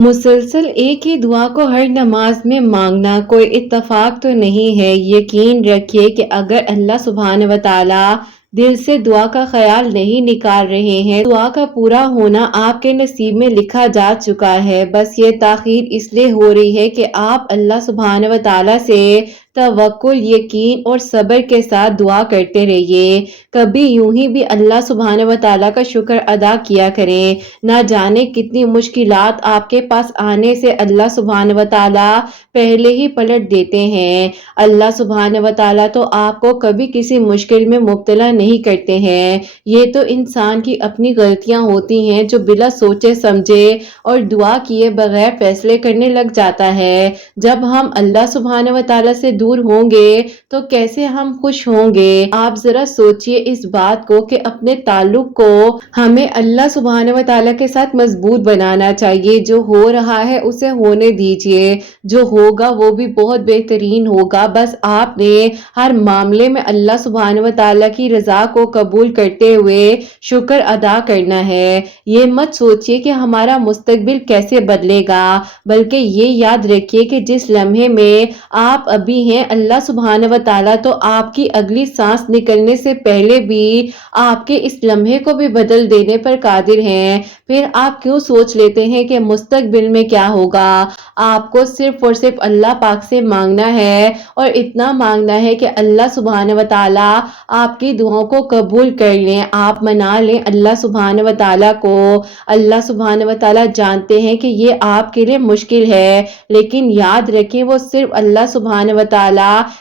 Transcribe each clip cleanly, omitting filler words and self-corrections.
مسلسل ایک ہی دعا کو ہر نماز میں مانگنا کوئی اتفاق تو نہیں ہے۔ یقین رکھیے کہ اگر اللہ سبحانہ و تعالی دل سے دعا کا خیال نہیں نکال رہے ہیں، دعا کا پورا ہونا آپ کے نصیب میں لکھا جا چکا ہے۔ بس یہ تاخیر اس لیے ہو رہی ہے کہ آپ اللہ سبحانہ و تعالی سے توکل، یقین اور صبر کے ساتھ دعا کرتے رہیے۔ کبھی یوں ہی بھی اللہ سبحانہ و تعالی کا شکر ادا کیا کریں۔ نہ جانے کتنی مشکلات آپ کے پاس آنے سے اللہ سبحانہ و تعالی پہلے ہی پلٹ دیتے ہیں۔ اللہ سبحانہ و تعالی تو آپ کو کبھی کسی مشکل میں مبتلا نہیں کرتے ہیں۔ یہ تو انسان کی اپنی غلطیاں ہوتی ہیں جو بلا سوچے سمجھے اور دعا کیے بغیر فیصلے کرنے لگ جاتا ہے۔ جب ہم اللہ سبحانہ و تعالی سے دور ہوں گے تو کیسے ہم خوش ہوں گے؟ آپ ذرا سوچئے اس بات کو کہ اپنے تعلق کو ہمیں اللہ سبحانہ و تعالی کے ساتھ مضبوط بنانا چاہیے۔ جو ہو رہا ہے اسے ہونے دیجئے، جو ہوگا وہ بھی بہت بہترین ہوگا۔ بس آپ نے ہر معاملے میں اللہ سبحانہ و تعالی کی رضا کو قبول کرتے ہوئے شکر ادا کرنا ہے۔ یہ مت سوچئے کہ ہمارا مستقبل کیسے بدلے گا، بلکہ یہ یاد رکھیے کہ جس لمحے میں آپ ابھی ہیں، اللہ سبحانہ و تعالی تو آپ کی اگلی سانس نکلنے سے پہلے بھی آپ کے اس لمحے کو بھی بدل دینے پر قادر ہیں۔ پھر آپ کیوں سوچ لیتے ہیں کہ مستقبل میں کیا ہوگا؟ آپ کو صرف اور صرف اللہ پاک سے مانگنا ہے، اور اتنا مانگنا ہے کہ اللہ سبحانہ و تعالی آپ کی دعاؤں کو قبول کر لیں۔ آپ منا لیں اللہ سبحانہ و تعالی کو۔ اللہ سبحانہ و تعالی جانتے ہیں کہ یہ آپ کے لیے مشکل ہے، لیکن یاد رکھیں وہ صرف اللہ سبحانہ و تعالی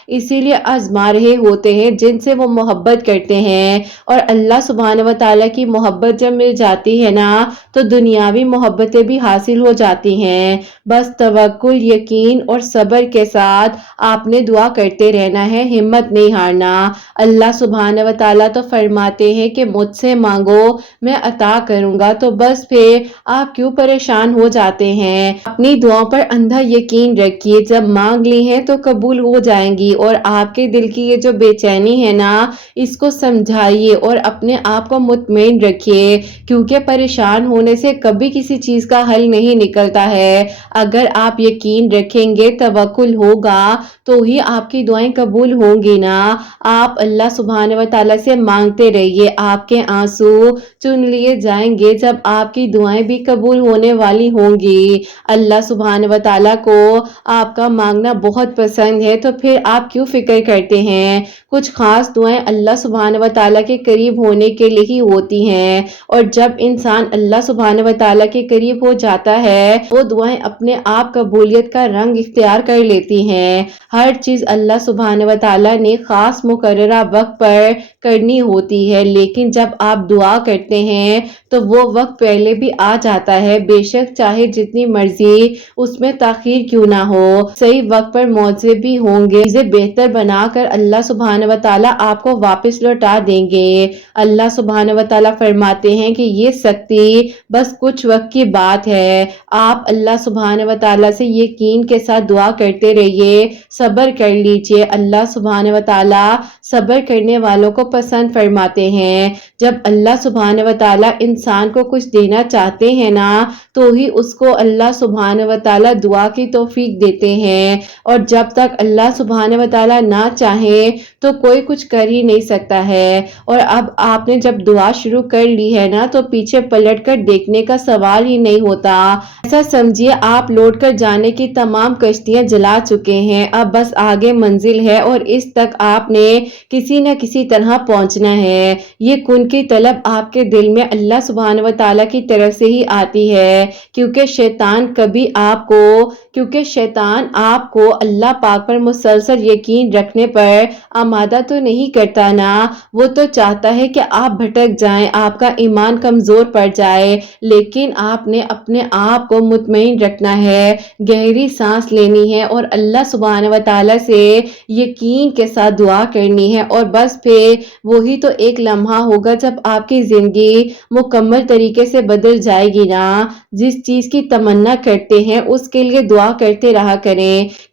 اسی لیے آزما رہے ہوتے ہیں جن سے وہ محبت کرتے ہیں، اور اللہ سبحانہ و تعالی کی محبت جب مل جاتی ہے نا تو دنیاوی محبتیں بھی حاصل ہو جاتی ہیں۔ بس توکل، یقین اور صبر کے ساتھ آپ نے دعا کرتے رہنا ہے، ہمت نہیں ہارنا۔ اللہ سبحانہ و تعالی تو فرماتے ہیں کہ مجھ سے مانگو میں عطا کروں گا، تو بس پھر آپ کیوں پریشان ہو جاتے ہیں؟ اپنی دعاؤں پر اندھا یقین رکھیے، جب مانگ لی ہیں تو قبول ہو جائیں گی۔ اور آپ کے دل کی یہ جو بے چینی ہے نا، اس کو سمجھائیے اور اپنے آپ کو مطمئن رکھیے، کیونکہ پریشان ہونے سے کبھی کسی چیز کا حل نہیں نکلتا ہے۔ اگر آپ یقین رکھیں گے، توکل ہوگا تو ہی آپ کی دعائیں قبول ہوں گی نا۔ آپ اللہ سبحانہ و تعالی سے مانگتے رہیے، آپ کے آنسو چن لیے جائیں گے جب آپ کی دعائیں بھی قبول ہونے والی ہوں گی۔ اللہ سبحانہ و تعالی کو آپ کا مانگنا بہت پسند ہے، تو پھر آپ کیوں فکر کرتے ہیں؟ کچھ خاص دعائیں اللہ سبحانہ و تعالی کے قریب ہونے کے لیے ہی ہوتی ہیں، اور جب انسان اللہ سبحانہ و تعالی کے قریب ہو جاتا ہے وہ دعائیں اپنے آپ قبولیت کا رنگ اختیار کر لیتی ہیں۔ ہر چیز اللہ سبحانہ و تعالی نے خاص مقررہ وقت پر کرنی ہوتی ہے، لیکن جب آپ دعا کرتے ہیں تو وہ وقت پہلے بھی آ جاتا ہے، بے شک چاہے جتنی مرضی اس میں تاخیر کیوں نہ ہو۔ صحیح وقت پر معجزے بھی ہوں گے، چیزیں بہتر بنا کر اللہ سبحانہ و تعالی آپ کو واپس لوٹا دیں گے۔ اللہ سبحانہ و تعالی فرماتے ہیں کہ یہ سختی بس کچھ وقت کی بات ہے۔ آپ اللہ سبحانہ و تعالی سے یقین کے ساتھ دعا کرتے رہیے، صبر کر لیجئے۔ اللہ سبحانہ و تعالی صبر کرنے والوں کو پسند فرماتے ہیں۔ جب اللہ سبحانہ و تعالی انسان کو کچھ دینا چاہتے ہیں نا تو ہی اس کو اللہ سبحانہ و تعالی دعا کی توفیق دیتے ہیں، اور جب تک اللہ سبحانہ و تعالی نہ چاہیں تو کوئی کچھ کر ہی نہیں سکتا ہے۔ اور اب آپ نے جب دعا شروع کر لی ہے نا تو پیچھے پلٹ کر دیکھنے کا سوال ہی نہیں ہوتا۔ ایسا سمجھیے آپ لوٹ کر جانے کی تمام کشتیاں جلا چکے ہیں، اب بس آگے منزل ہے اور اس تک آپ نے کسی نہ کسی طرح پہنچنا ہے۔ یہ کن کی طلب آپ کے دل میں اللہ سبحانہ و تعالی کی طرف سے ہی آتی ہے، کیونکہ شیطان آپ کو اللہ پاک پر مسلسل یقین رکھنے پر آمادہ تو نہیں کرتا نا۔ وہ تو چاہتا ہے کہ آپ بھٹک جائیں، آپ کا ایمان کمزور پڑ جائے، لیکن آپ نے اپنے آپ کو مطمئن رکھنا ہے، گہری سانس لینی ہے اور اللہ سبحانہ و تعالی سے یقین کے ساتھ دعا کرنی ہے، اور بس پھر وہی تو ایک لمحہ ہوگا جب آپ کی زندگی مکمل طریقے سے بدل جائے گی نا۔ جس چیز کی تمنا کرتے ہیں اس کے لیے دعا کرتے رہا کریں،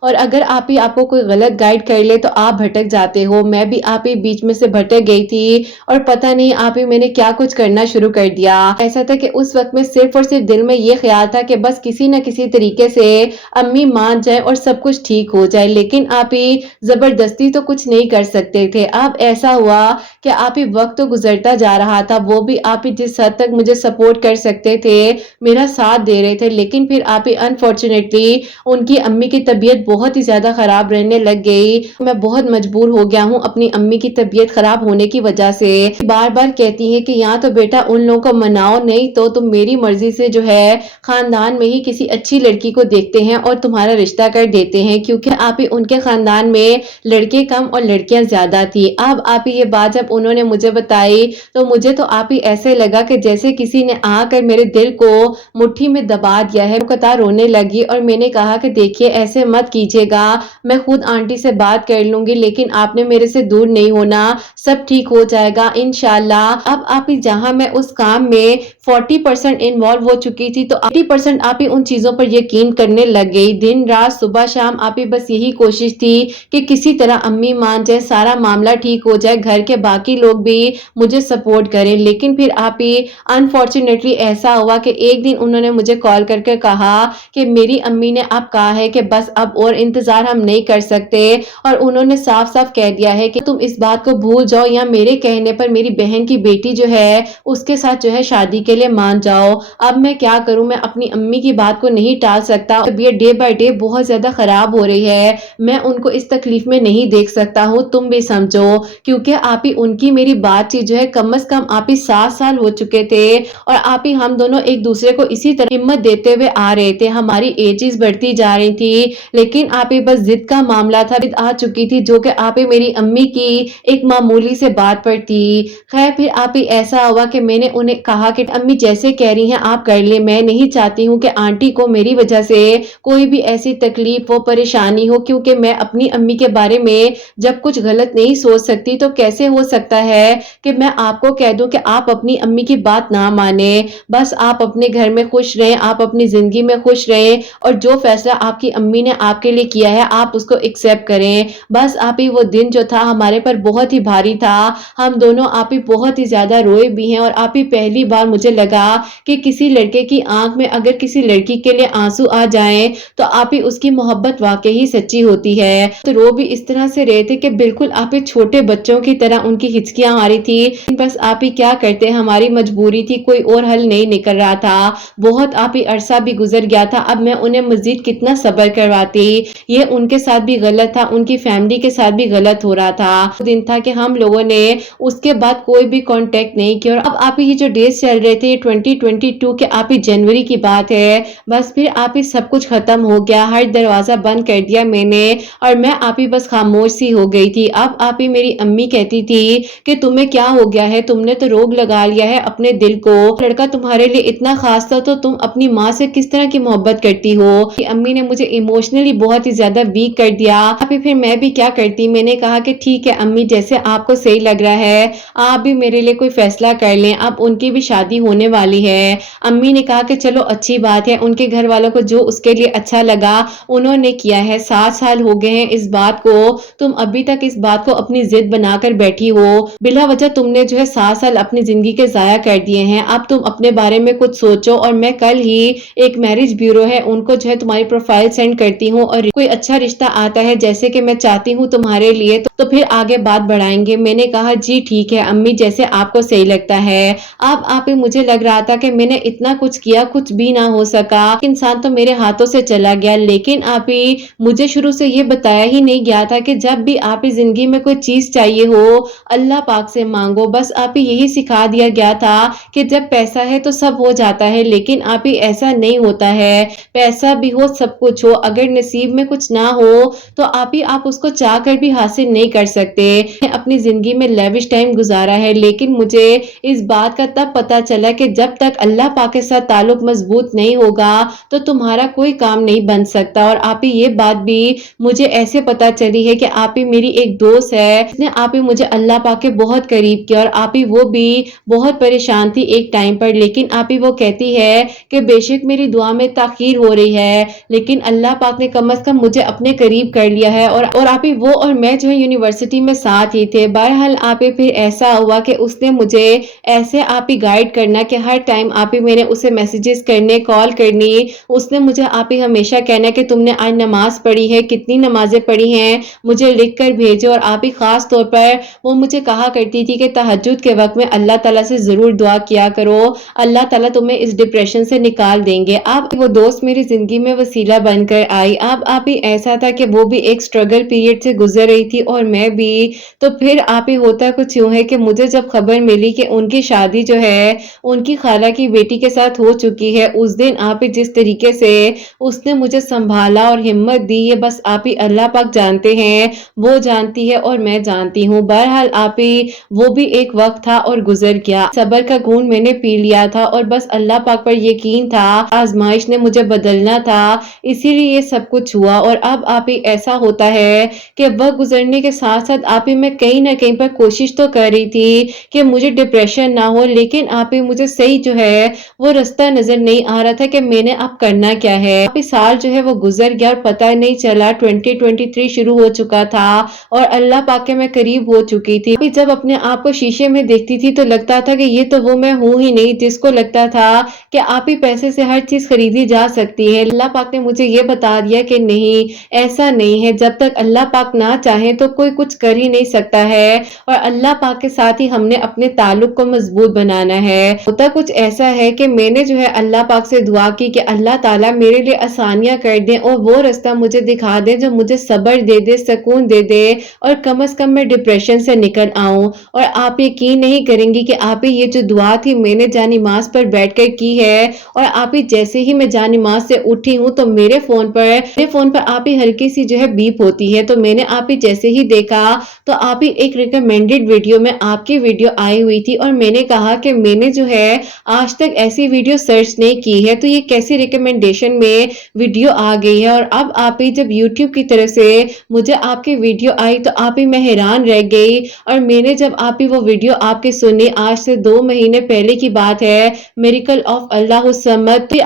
اور اگر آپ ہی آپ کو کوئی غلط گائیڈ کر لے تو آپ بھٹک جاتے ہو. میں بھی آپ ہی بیچ میں سے بھٹک گئی تھی اور پتہ نہیں آپ ہی میں نے کیا کچھ کرنا شروع کر دیا. ایسا تھا کہ اس وقت میں صرف اور صرف دل میں یہ خیال تھا کہ بس کسی نہ کسی طریقے سے امی مان جائے اور سب کچھ ٹھیک ہو جائے, لیکن آپ ہی زبردستی تو کچھ نہیں کر سکتے تھے. اب ایسا ہوا کہ آپ ہی وقت تو گزرتا جا رہا تھا, وہ بھی آپ ہی جس حد تک مجھے سپورٹ کر سکتے تھے میرا ساتھ دے رہے تھے, لیکن پھر آپ ہی انفارچونیٹلی ان کی امی کی طبیعت بہت ہی زیادہ خراب رہنے لگ گئی. میں بہت مجبور ہو گیا ہوں اپنی امی کی طبیعت خراب ہونے کی وجہ سے. بار بار کہتی ہیں کہ یا تو بیٹا ان لوگوں کو مناؤ, نہیں تو تم میری مرضی سے جو ہے خاندان میں ہی کسی اچھی لڑکی کو دیکھتے ہیں اور تمہارا رشتہ کر دیتے ہیں, کیونکہ آپ ہی ان کے خاندان میں لڑکے کم اور لڑکیاں زیادہ تھی. اب آپ ہی یہ بات جب انہوں نے مجھے بتائی تو مجھے تو آپ ہی ایسے لگا کہ جیسے کسی نے آ کر میرے دل کو مٹھی میں دبا دیا ہے. قطار رونے لگی اور میں نے کہا کہ دیکھیے ایسے مت کیجیے گا, میں خود آنٹی سے بات کر لوں گی, لیکن آپ نے میرے سے دور نہیں ہونا, سب ٹھیک ہو جائے گا انشاءاللہ. اب آپ ہی جہاں میں اس کام میں 40% انوالو ہو چکی تھی تو 80% آپ ہی ان چیزوں پر یقین کرنے لگ گئی. دن رات صبح شام آپ ہی بس یہی کوشش تھی کہ کسی طرح امی مان جائے, سارا معاملہ ٹھیک ہو جائے, گھر کے باقی لوگ بھی مجھے سپورٹ کریں. لیکن پھر آپ ہی انفارچونیٹلی ایسا ہوا کہ ایک دن انہوں نے مجھے کال کر کے کہا کہ میری امی نے اب کہا ہے کہ بس اب اور انتظار ہم نہیں کر سکتے, اور انہوں نے صاف صاف کہہ دیا ہے کہ تم اس بات کو بھول جاؤ یا میرے کہنے پر میری بہن کی بیٹی جو ہے اس کے ساتھ جو ہے شادی کے لیے مان جاؤ. اب میں کیا کروں, میں اپنی امی کی بات کو نہیں ٹال سکتا, طبیعت ڈے بائی ڈے بہت زیادہ خراب ہو رہی ہے, میں ان کو اس تکلیف میں نہیں دیکھ سکتا ہوں, تم بھی سمجھو. کیونکہ آپ ہی ان کی میری بات چیت جو ہے کم از کم آپ ہی 7 سال ہو چکے تھے, اور آپ ہی ہم دونوں ایک دوسرے کو اسی طرح ہمت دیتے ہوئے آ رہے تھے. ہماری ایجز بڑھتی جا رہی تھی, لیکن آپ ہی بس ضد کا معاملہ تھا, ضد آ چکی تھی جو کہ آپ ہی میری امی کی ایک معمولی سے بات پر تھی. خیر پھر آپ ہی ایسا ہوا کہ میں نے انہیں کہا کہ امی جیسے کہہ رہی ہیں آپ کر لیں, میں نہیں چاہتی ہوں کہ آنٹی کو میری وجہ سے کوئی بھی ایسی تکلیف ہو, پریشانی ہو, کیونکہ میں اپنی امی کے بارے میں جب کچھ غلط نہیں سوچ سکتی تو کیسے ہو سکتا ہے کہ میں آپ کو کہہ دوں کہ آپ اپنی امی کی بات نہ مانیں, بس آپ اپنے گھر میں خوش رہیں, آپ اپنی زندگی میں خوش رہیں, اور جو فیصلہ آپ کی امی نے آپ کے لیے کیا ہے آپ اس کو ایکسپٹ کریں. بس آپ ہی وہ دن جو تھا ہمارے پر بہت ہی بھاری تھا, ہم دونوں آپ ہی بہت ہی زیادہ روئے بھی ہیں, اور آپ ہی پہلی بار مجھے لگا کہ کسی لڑکے کی آنکھ میں اگر کسی لڑکی کے لیے آنسو آ جائیں تو آپ ہی اس کی محبت واقعی سچی ہوتی ہے. تو رو بھی اس طرح سے رہے تھے کہ بالکل آپ ہی چھوٹے بچوں کی طرح ان کی ہچکیاں آ رہی تھی, بس آپ ہی کیا کرتے, ہماری مجبوری تھی, کوئی اور حل نہیں نکل رہا تھا. بہت آپ ہی عرصہ بھی گزر گیا تھا, اب میں انہیں مزید کتنا صبر کرواتی, یہ ان کے ساتھ بھی غلط تھا, ان کی فیملی کے ساتھ بھی غلط ہو رہا تھا. دن تھا کہ ہم لوگوں نے اس کے بعد کوئی بھی کانٹیکٹ نہیں کیا, اور اب آپ ہی جو ڈیز چل رہے تھے 2022 کے آپ ہی جنوری کی بات ہے, بس پھر آپ ہی سب کچھ ختم ہو گیا, ہر دروازہ بند کر دیا میں نے, اور میں آپ ہی بس خاموش سی ہو گئی تھی. اب آپ ہی میری امی کہتی تھی کہ تمہیں کیا ہو گیا ہے, تم نے تو روگ لگا لیا ہے اپنے دل کو, لڑکا تمہارے لیے اتنا خاص تھا تو تم اپنی ماں سے کس طرح کی محبت کرتی ہو. امی نے مجھے ایموشنلی بہت ہی زیادہ ویک کر دیا. ابھی پھر میں بھی کیا کرتی, میں نے کہا کہ ٹھیک ہے امی جیسے آپ کو صحیح لگ رہا ہے آپ بھی میرے لیے کوئی فیصلہ کر لیں, اب ان کی بھی شادی ہونے والی ہے. امی نے کہا کہ چلو اچھی بات ہے, ان کے گھر والوں کو جو اس کے لیے اچھا لگا انہوں نے کیا ہے. 7 سال ہو گئے ہیں اس بات کو, تم ابھی تک اس بات کو اپنی ضد بنا کر بیٹھی ہو, بلا وجہ تم نے جو ہے 7 سال اپنی زندگی کے ضائع کر دیے ہیں. اب تم اپنے بارے میں کچھ سوچو, اور میں کل ہی ایک میرج بیورو ہے ان کو جو ہے تمہاری پروفائل سینڈ کرتی ہوں, اور کوئی اچھا رشتہ آتا ہے جیسے کہ میں چاہتی ہوں تمہارے لیے تو پھر آگے بات بڑھائیں گے. میں نے کہا جی ٹھیک ہے امی جیسے آپ کو صحیح لگتا ہے. اب آپ ہی مجھے لگ رہا تھا کہ میں نے اتنا کچھ کیا کچھ بھی نہ ہو سکا, انسان تو میرے ہاتھوں سے چلا گیا, لیکن آپ ہی مجھے شروع سے یہ بتایا ہی نہیں گیا تھا کہ جب بھی آپ ہی زندگی میں کوئی چیز چاہیے ہو اللہ پاک سے مانگو. بس آپ ہی یہی سکھا دیا گیا تھا کہ جب پیسہ ہے تو سب ہو جاتا ہے, لیکن آپ ہی ایسا نہیں ہوتا ہے, پیسہ بھی ہو سب کچھ ہو, اگر نصیب میں کچھ نہ ہو تو آپ ہی آپ اس کو چاہ کر بھی حاصل نہیں نہیں کر سکتے. میں اپنی زندگی میں لیوش ٹائم گزارا ہے لیکن مجھے اس بات کا تب پتا چلا کہ جب تک اللہ پاک کے ساتھ تعلق مضبوط نہیں ہوگا تو تمہارا کوئی کام نہیں بن سکتا. اور آپ ہی یہ بات بھی مجھے ایسے پتا چلی ہے کہ آپ ہی میری ایک دوست ہے جس نے آپ ہی مجھے اللہ پاک کے بہت قریب کیا. اور آپ ہی وہ بھی بہت پریشان تھی ایک ٹائم پر لیکن آپ ہی وہ کہتی ہے کہ بے شک میری دعا میں تاخیر ہو رہی ہے لیکن اللہ پاک نے کم از کم مجھے اپنے قریب کر لیا ہے. اور آپ ہی وہ اور میں جو ہے یونیورسٹی میں ساتھ ہی تھے. بہرحال آپ ہی پھر ایسا ہوا کہ اس نے مجھے ایسے آپ ہی گائیڈ کرنا کہ ہر ٹائم آپ ہی میں نے اسے میسیجز کرنے کال کرنی. اس نے مجھے آپ ہی ہمیشہ کہنا کہ تم نے آج نماز پڑھی ہے کتنی نمازیں پڑھی ہیں مجھے لکھ کر بھیجو. اور آپ ہی خاص طور پر وہ مجھے کہا کرتی تھی کہ تہجد کے وقت میں اللہ تعالیٰ سے ضرور دعا کیا کرو اللہ تعالیٰ تمہیں اس ڈپریشن سے نکال دیں گے. اب وہ دوست میری زندگی میں وسیلہ بن کر آئی. اب آپ ہی ایسا تھا کہ وہ بھی ایک سٹرگل پیریڈ سے گزر رہی تھی اور میں بھی. تو پھر آپ ہی ہوتا کچھ یوں ہے کہ مجھے جب خبر ملی کہ ان کی شادی جو ہے ان کی خالہ کی بیٹی کے ساتھ ہو چکی ہے اس دن آپ ہی جس طریقے سے اس نے مجھے سنبھالا اور ہمت دی یہ بس آپ ہی اللہ پاک جانتے ہیں وہ جانتی ہے اور میں جانتی ہوں. بہرحال آپ ہی وہ بھی ایک وقت تھا اور گزر گیا. صبر کا گھونٹ میں نے پی لیا تھا اور بس اللہ پاک پر یقین تھا آزمائش نے مجھے بدلنا تھا اسی لیے یہ سب کچھ ہوا. اور اب آپ ہی ایسا ہوتا ہے کہ وقت گزرنے کے ساتھ ساتھ آپ ہی میں کہیں نہ کہیں پر کوشش تو کر رہی تھی کہ مجھے ڈپریشن نہ ہو لیکن آپ ہی مجھے صحیح جو ہے وہ رستہ نظر نہیں آ رہا تھا کہ میں نے اب کرنا کیا ہے. آپ ہی سال جو ہے وہ گزر گیا اور پتہ نہیں چلا 2023 شروع ہو چکا تھا اور اللہ پاک کے میں قریب ہو چکی تھی. جب اپنے آپ کو شیشے میں دیکھتی تھی تو لگتا تھا کہ یہ تو وہ میں ہوں ہی نہیں جس کو لگتا تھا کہ آپ ہی پیسے سے ہر چیز خریدی جا سکتی ہے. اللہ پاک نے مجھے یہ بتا دیا کہ نہیں ایسا نہیں ہے جب تک اللہ پاک نہ چاہے تو کوئی کچھ کر ہی نہیں سکتا ہے اور اللہ پاک کے ساتھ ہی ہم نے اپنے تعلق کو مضبوط بنانا ہے. ہوتا کچھ ایسا ہے کہ میں نے جو ہے اللہ پاک سے دعا کی کہ اللہ تعالیٰ میرے لیے آسانیاں کر دیں اور وہ رستہ مجھے دکھا دے جو مجھے صبر دے دے سکون دے دے اور کم از کم میں ڈپریشن سے نکل آؤں. اور آپ یقین نہیں کریں گی کہ آپ ہی یہ جو دعا تھی میں نے جا نماز پر بیٹھ کر کی ہے اور آپ ہی جیسے ہی میں جا نماز سے اٹھی ہوں تو میرے فون پر آپ ہی ہلکی سی جو ہے بیپ ہوتی ہے. تو میں نے آپ ہی جیسے ہی دیکھا تو آپ ہی ایک ریکمینڈڈ ویڈیو میں آپ کی ویڈیو آئی ہوئی تھی اور میں نے کہا کہ میں نے جو ہے آج تک ایسی ویڈیو سرچ نہیں کی ہے تو یہ کیسی ریکمینڈیشن میں ویڈیو آ گئی ہے. اور اب آپ ہی جب یوٹیوب کی طرف سے مجھے آپ کی ویڈیو آئی تو آپ ہی میں حیران رہ گئی. اور میں نے جب آپ ہی وہ ویڈیو آپ کی سنی آج سے 2 مہینے پہلے کی بات ہے میریکل آف اللہ الصمد تو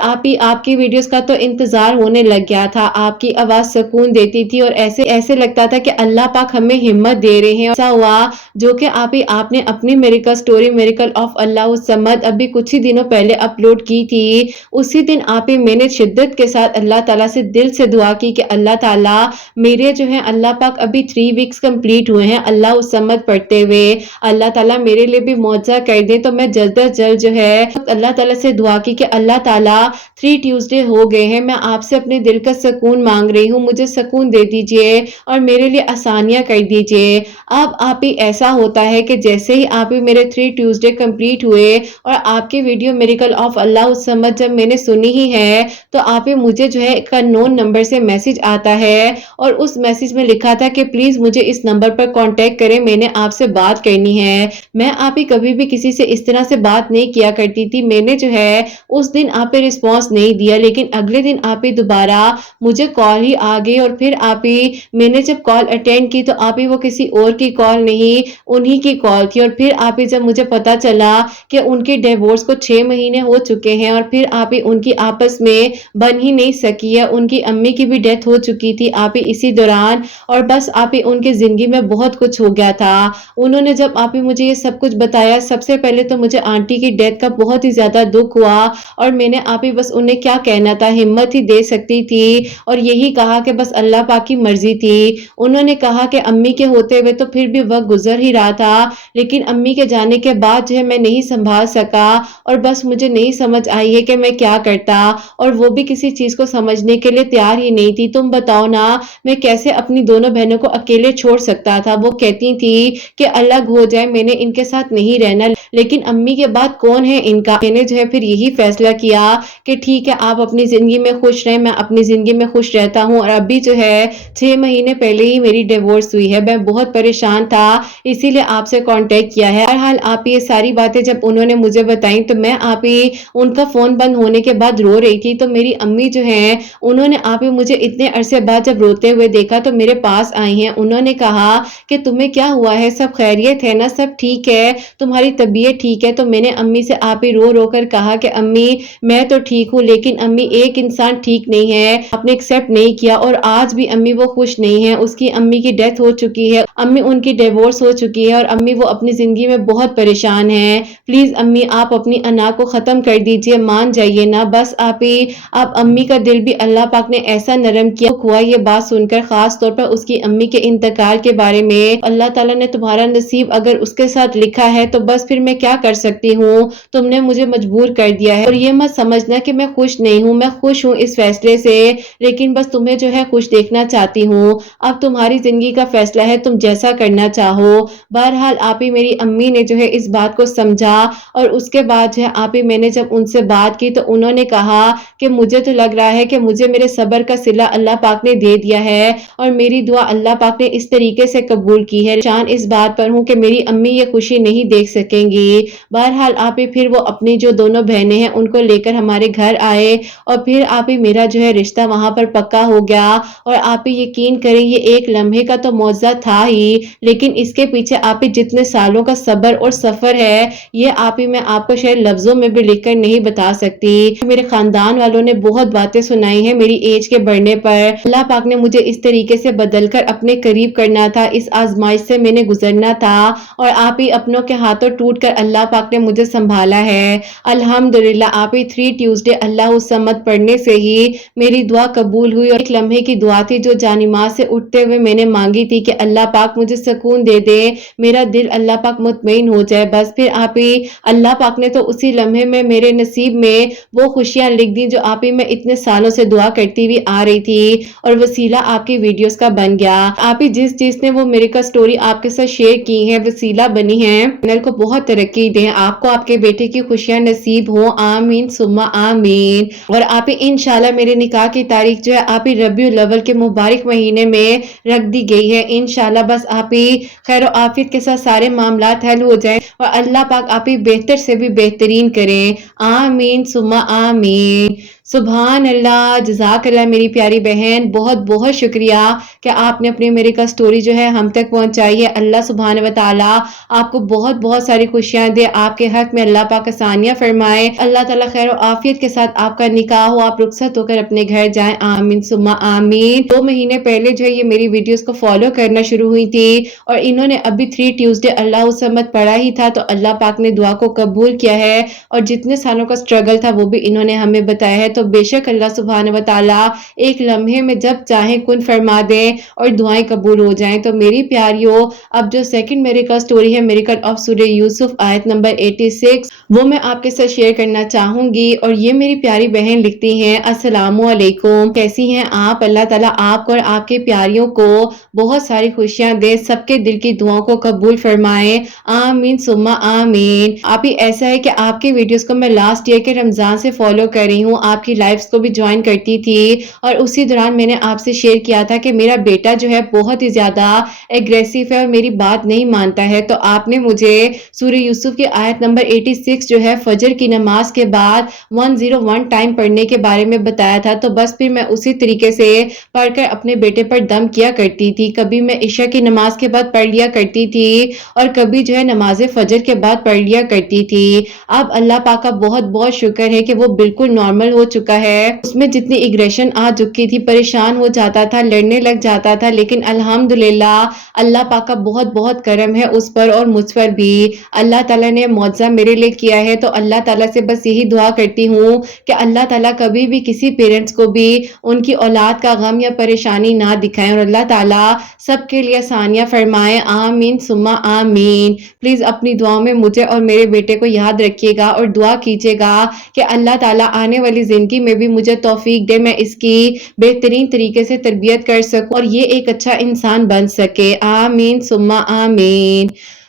آپ کی ویڈیوز کا تو انتظار ہونے لگ گیا تھا. آپ کی آواز سکون دیتی تھی اور ایسے لگتا تھا کہ اللہ پاک ہمیں ہمت دے رہے ہیں. ایسا ہوا جو کہ آپ نے اپنی میریکل سٹوری میریکل آف اللہ الصمد ابھی کچھ ہی دنوں پہلے اپلوڈ کی تھی. اسی دن آپ ہی میں نے شدت کے ساتھ اللہ تعالیٰ سے دل سے دعا کی کہ اللہ تعالیٰ میرے جو ہے اللہ پاک ابھی 3 ویکس کمپلیٹ ہوئے ہیں اللہ الصمد پڑھتے ہوئے اللہ تعالیٰ میرے لیے بھی معجزہ کر دے. تو میں جلد از جلد جو ہے اللہ تعالیٰ سے دعا کی کہ اللہ تعالیٰ 3 ٹیوزڈے ہو گئے ہیں میں آپ سے اپنے دل کا سکون مانگ رہی ہوں مجھے سکون دے دیجئے اور میرے لیے آسانیاں کر دیجئے. اب آپ ہی ایسا ہوتا ہے کہ جیسے ہی آپ ہی میرے 3 ٹیوزڈے کمپلیٹ ہوئے اور آپ کی ویڈیو میریکل آف اللہ الصمد جب میں نے سنی ہی ہے تو آپ ہی مجھے جو ہے ایک انون نمبر سے میسج آتا ہے اور اس میسج میں لکھا تھا کہ پلیز مجھے اس نمبر پر کانٹیکٹ کریں میں نے آپ سے بات کرنی ہے. میں آپ ہی کبھی بھی کسی سے اس طرح سے بات نہیں کیا کرتی تھی. میں نے جو ہے اس دن آپ ہی رسپانس نہیں دیا لیکن اگلے دن آپ ہی دوبارہ مجھے کال ہی آ گئی اور پھر آپ ہی میں نے جب کال اٹینڈ کی تو آپ ہی وہ کسی اور کی کال نہیں انہی کی کال تھی. اور پھر آپ ہی جب مجھے پتا چلا کہ ان کے ڈیورس کو 6 مہینے ہو چکے ہیں اور پھر آپ ہی ان کی آپس میں بن ہی نہیں سکی ہے ان کی امی کی بھی ڈیتھ ہو چکی تھی آپ ہی اسی دوران اور بس آپ ہی ان کی زندگی میں بہت کچھ ہو گیا تھا. انہوں نے جب آپ ہی مجھے یہ سب کچھ بتایا سب سے پہلے تو مجھے آنٹی کی ڈیتھ کا بہت ہی زیادہ دکھ ہوا اور میں نے آپ ہی بس انہیں کیا کہنا تھا ہمت ہی دے سکتی تھی اور یہی کہا کہ بس اللہ پاک کی مرضی تھی. انہوں نے کہا کہ امی کے ہوتے ہوئے تو پھر بھی وقت گزر ہی رہا تھا لیکن امی کے جانے کے بعد جو ہے میں نہیں سنبھال سکا اور بس مجھے نہیں سمجھ آئی ہے کہ میں کیا کرتا اور وہ بھی کسی چیز کو سمجھنے کے لیے تیار ہی نہیں تھی. تم بتاؤ نا میں کیسے اپنی دونوں بہنوں کو اکیلے چھوڑ سکتا تھا. وہ کہتی تھی کہ الگ ہو جائے میں نے ان کے ساتھ نہیں رہنا لیکن امی کے بعد کون ہے ان کا. میں نے جو ہے پھر یہی فیصلہ کیا کہ ٹھیک ہے آپ اپنی زندگی میں خوش رہیں میں اپنی زندگی میں خوش رہتا ہوں. اور ابھی جو ہے 6 مہینے پہلے ہی میری ڈیورس ہوئی ہے, میں بہت پریشان تھا, اسی لیے آپ سے کانٹیکٹ کیا ہے. بہرحال آپ یہ ساری باتیں جب انہوں نے مجھے بتائیں تو میں آپ ہی ان کا فون بند ہونے کے بعد رو رہی تھی. تو میری امی جو ہیں انہوں نے آپ ہی مجھے اتنے عرصے بعد جب روتے ہوئے دیکھا تو میرے پاس آئی ہیں. انہوں نے کہا کہ تمہیں کیا ہوا ہے, سب خیریت ہے نا, سب ٹھیک ہے, تمہاری طبیعت ٹھیک ہے؟ تو میں نے امی سے آپ ہی رو رو کر کہا کہ امی میں تو ٹھیک ہوں, لیکن امی ایک انسان ٹھیک نہیں ہے, آپ نے ایکسپٹ نہیں کیا, اور آج بھی امی وہ خوش نہیں ہے. اس کی امی کی ڈیتھ ہو چکی ہے, امی ان کی ڈیورس ہو چکی ہے, اور امی وہ اپنی زندگی میں بہت پریشان ہیں. پلیز امی آپ اپنی انا کو ختم کر دیجئے, مان جائیے نا بس. آپ امی کا دل بھی اللہ پاک نے ایسا نرم کیا ہوا یہ بات سن کر, خاص طور پر اس کی امی کے انتقال کے بارے میں. اللہ تعالیٰ نے تمہارا نصیب اگر اس کے ساتھ لکھا ہے تو بس پھر میں کیا کر سکتی ہوں, تم نے مجھے مجبور کر دیا ہے. اور یہ مت سمجھنا کہ میں خوش نہیں ہوں, میں خوش ہوں اس فیصلے سے, لیکن بس تمہیں جو ہے خوش دیکھنا چاہتی ہوں. اب تمہاری زندگی کا فیصلہ ہے, تم جیسا کرنا چاہو. بہرحال آپ ہی میری امی نے جو ہے اس بات کو سمجھا, اور اس کے بعد جو ہے آپ ہی میں نے جب ان سے بات کی تو انہوں نے کہا کہ مجھے تو لگ رہا ہے کہ مجھے میرے صبر کا صلہ اللہ پاک نے دے دیا ہے, اور میری دعا اللہ پاک نے اس طریقے سے قبول کی ہے. شان اس بات پر ہوں کہ میری امی یہ خوشی نہیں دیکھ سکیں گی. بہرحال آپ ہی پھر وہ اپنی جو دونوں بہنیں ہیں ان کو لے کر ہمارے گھر آئے, اور پھر آپ ہی میرا جو ہے رشتہ وہاں پر پکا ہو گیا. اور آپ ہی یقین کریں یہ ایک لمحے کا تو معجزہ تھا ہی, لیکن اس کے پیچھے آپ ہی جتنے سالوں کا صبر اور سفر ہے یہ آپ ہی میں آپ کو شاید لفظوں میں بھی لکھ کر نہیں بتا سکتی. میرے خاندان والوں نے بہت باتیں سنائی ہیں میری ایج کے بڑھنے پر. اللہ پاک نے مجھے اس طریقے سے بدل کر اپنے قریب کرنا تھا, اس آزمائش سے میں نے گزرنا تھا, اور آپ ہی اپنوں کے ہاتھوں ٹوٹ کر اللہ پاک نے مجھے سنبھالا ہے. الحمدللہ آپ ہی 3 ٹیوزڈے اللہ الصمد پڑھنے سے ہی میری دعا قبول ہوئی, اور ایک لمحے کی دعا تھی جو جانماز سے اٹھتے ہوئے میں نے مانگی تھی کہ اللہ پاک مجھے سکون دے دے, میرا دل اللہ پاک مطمئن ہو جائے. بس پھر آپ ہی اللہ پاک نے تو اسی لمحے میں میرے نصیب میں وہ خوشیاں لکھ دی جو آپ ہی میں اتنے سالوں سے دعا کرتی ہوئی آ رہی تھی, اور وسیلہ آپ کی ویڈیوز کا بن گیا. آپ ہی جس چیز نے وہ میریکل سٹوری آپ کے ساتھ شیئر کی ہے وسیلہ بنی ہے. چینل کو بہت ترقی دیں, آپ کو آپ کے بیٹے کی خوشیاں نصیب ہوں, آمین ثم آمین. اور آپ ہی انشاءاللہ میرے نکاح کی تاریخ جو ہے آپ ہی ربیع الاول کے مبارک مہینے میں رکھ دی گئی ہے انشاءاللہ. بس آپ ہی خیر و عافیت کے ساتھ سارے معاملات حل ہو جائیں, اور اللہ پاک آپ ہی بہتر سے بھی بہترین کریں, آمین ثم آمین. سبحان اللہ, جزاک اللہ میری پیاری بہن, بہت بہت شکریہ کہ آپ نے اپنی میریکل سٹوری جو ہے ہم تک پہنچائی ہے. اللہ سبحانہ و تعالیٰ آپ کو بہت بہت ساری خوشیاں دے, آپ کے حق میں اللہ پاک آسانیاں فرمائے, اللہ تعالیٰ خیر و عافیت کے ساتھ آپ کا نکاح ہو, آپ رخصت ہو کر اپنے گھر جائیں, آمین ثم آمین. 2 مہینے پہلے جو ہے یہ میری ویڈیوز کو فالو کرنا شروع ہوئی تھی, اور انہوں نے ابھی 3 ٹیوزڈے اللہ الصمد پڑھا ہی تھا, تو اللہ پاک نے دعا کو قبول کیا ہے, اور جتنے سالوں کا سٹرگل تھا وہ بھی انہوں نے ہمیں بتایا ہے. تو بے شک اللہ سبحانہ و تعالیٰ ایک لمحے میں جب چاہیں کن فرما دیں اور دعائیں قبول ہو جائیں. تو میری پیاریوں, اب جو سیکنڈ میریکل سٹوری ہے, میریکل آف سورہ یوسف آیت نمبر 86, وہ میں آپ کے ساتھ شیئر کرنا چاہوں گی. اور یہ میری پیاری بہن لکھتی ہیں, السلام علیکم, کیسی ہیں آپ؟ اللہ تعالیٰ آپ کو اور آپ کے پیاریوں کو بہت ساری خوشیاں دے, سب کے دل کی دعاؤں کو قبول فرمائے, آمین ثم آمین. آپ ہی ایسا ہے کہ آپ کی ویڈیوز کو میں لاسٹ ایئر کے رمضان سے فالو کر رہی ہوں, آپ کی لائفز کو بھی جوائن کرتی تھی, اور اسی دوران میں نے آپ سے شیئر کیا تھا کہ میرا بیٹا جو ہے بہت ہی زیادہ ایگریسیو ہے اور میری بات نہیں مانتا ہے. تو آپ نے مجھے سورہ یوسف کی آیت نمبر 86 جو ہے فجر کی نماز کے بعد 101 ٹائم پڑھنے کے بارے میں بتایا تھا. تو بس پھر میں اسی طریقے سے پڑھ کر اپنے بیٹے پر دم کیا کرتی تھی. کبھی میں عشاء کی نماز کے بعد پڑھ لیا کرتی تھی, اور کبھی جو ہے نماز فجر کے بعد پڑھ لیا کرتی تھی. اب اللہ پاک کا بہت بہت شکر ہے کہ وہ بالکل نارمل ہو چکا ہے. اس میں جتنی ایگریشن آ چکی تھی, پریشان ہو جاتا تھا, لڑنے لگ جاتا تھا, لیکن الحمدللہ اللہ پاک کا بہت بہت کرم ہے اس پر اور مجھ پر بھی. اللہ تعالیٰ نے معجزہ میرے لیے کیا ہے, تو اللہ تعالیٰ سے بس یہی دعا کرتی ہوں کہ اللہ تعالیٰ کبھی بھی کسی پیرنٹس کو بھی ان کی اولاد کا غم یا پریشانی نہ دکھائیں, اور اللہ تعالیٰ سب کے لیے آسانیاں فرمائے, آمین ثم آمین. پلیز اپنی دعاؤں میں مجھے اور میرے بیٹے کو یاد رکھیے گا, اور دعا کیجیے گا کہ اللہ تعالیٰ آنے والی زندگی میں بھی مجھے توفیق دے, میں اس کی بہترین طریقے سے تربیت کر سکوں اور یہ ایک اچھا انسان بن سکے, آمین ثم آمین.